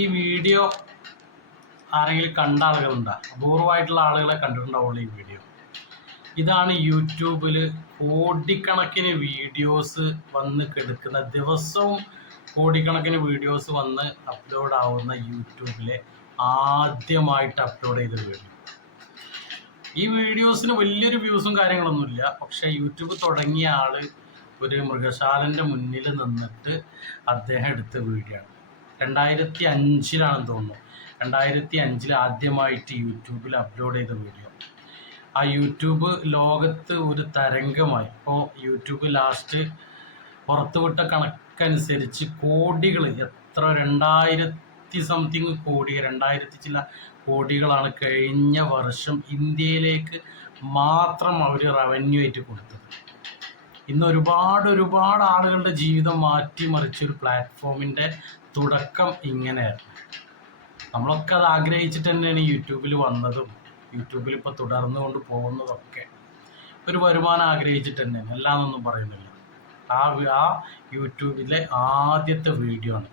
ഈ വീഡിയോ ആരെങ്കിലും കണ്ട ആളുകളുണ്ടോ? അപൂർവമായിട്ടുള്ള ആളുകളെ കണ്ടിട്ടുണ്ടാവുള്ളൂ ഈ വീഡിയോ. ഇതാണ് യൂട്യൂബിൽ കോടിക്കണക്കിന് വീഡിയോസ് വന്ന് കിടക്കുന്ന, ദിവസവും കോടിക്കണക്കിന് വീഡിയോസ് വന്ന് അപ്ലോഡ് ആവുന്ന യൂട്യൂബിലെ ആദ്യമായിട്ട് അപ്ലോഡ് ചെയ്ത വീഡിയോ. ഈ വീഡിയോസിന് വലിയൊരു വ്യൂസും കാര്യങ്ങളൊന്നുമില്ല. പക്ഷേ യൂട്യൂബ് തുടങ്ങിയ ആള് ഒരു മൃഗശാലൻ്റെ മുന്നിൽ നിന്നിട്ട് അദ്ദേഹം എടുത്ത വീഡിയോ ആണ്. 2005 തോന്നുന്നു. 2005 ആദ്യമായിട്ട് യൂട്യൂബിൽ അപ്ലോഡ് ചെയ്ത വീഡിയോ. ആ യൂട്യൂബ് ലോകത്ത് ഒരു തരംഗമായി. ഇപ്പോൾ യൂട്യൂബ് ലാസ്റ്റ് പുറത്തുവിട്ട കണക്കനുസരിച്ച് കോടികൾ, എത്ര 2000 സംതിങ് കോടി, 2000 ചില കോടികളാണ് കഴിഞ്ഞ വർഷം ഇന്ത്യയിലേക്ക് മാത്രം അവർ റവന്യൂ ആയിട്ട് കൊടുത്തത്. ഇന്ന് ഒരുപാട് ആളുകളുടെ ജീവിതം മാറ്റിമറിച്ചൊരു പ്ലാറ്റ്ഫോമിൻ്റെ തുടക്കം ഇങ്ങനെയായിരുന്നു. നമ്മളൊക്കെ അത് ആഗ്രഹിച്ചിട്ട് തന്നെയാണ് യൂട്യൂബിൽ വന്നതും യൂട്യൂബിൽ ഇപ്പോൾ തുടർന്നുകൊണ്ട് പോകുന്നതൊക്കെ. ഒരു വരുമാനം ആഗ്രഹിച്ചിട്ട് തന്നെയാണ്, എല്ലാന്നൊന്നും പറയുന്നില്ല. ആ യൂട്യൂബിലെ ആദ്യത്തെ വീഡിയോ ആണ്.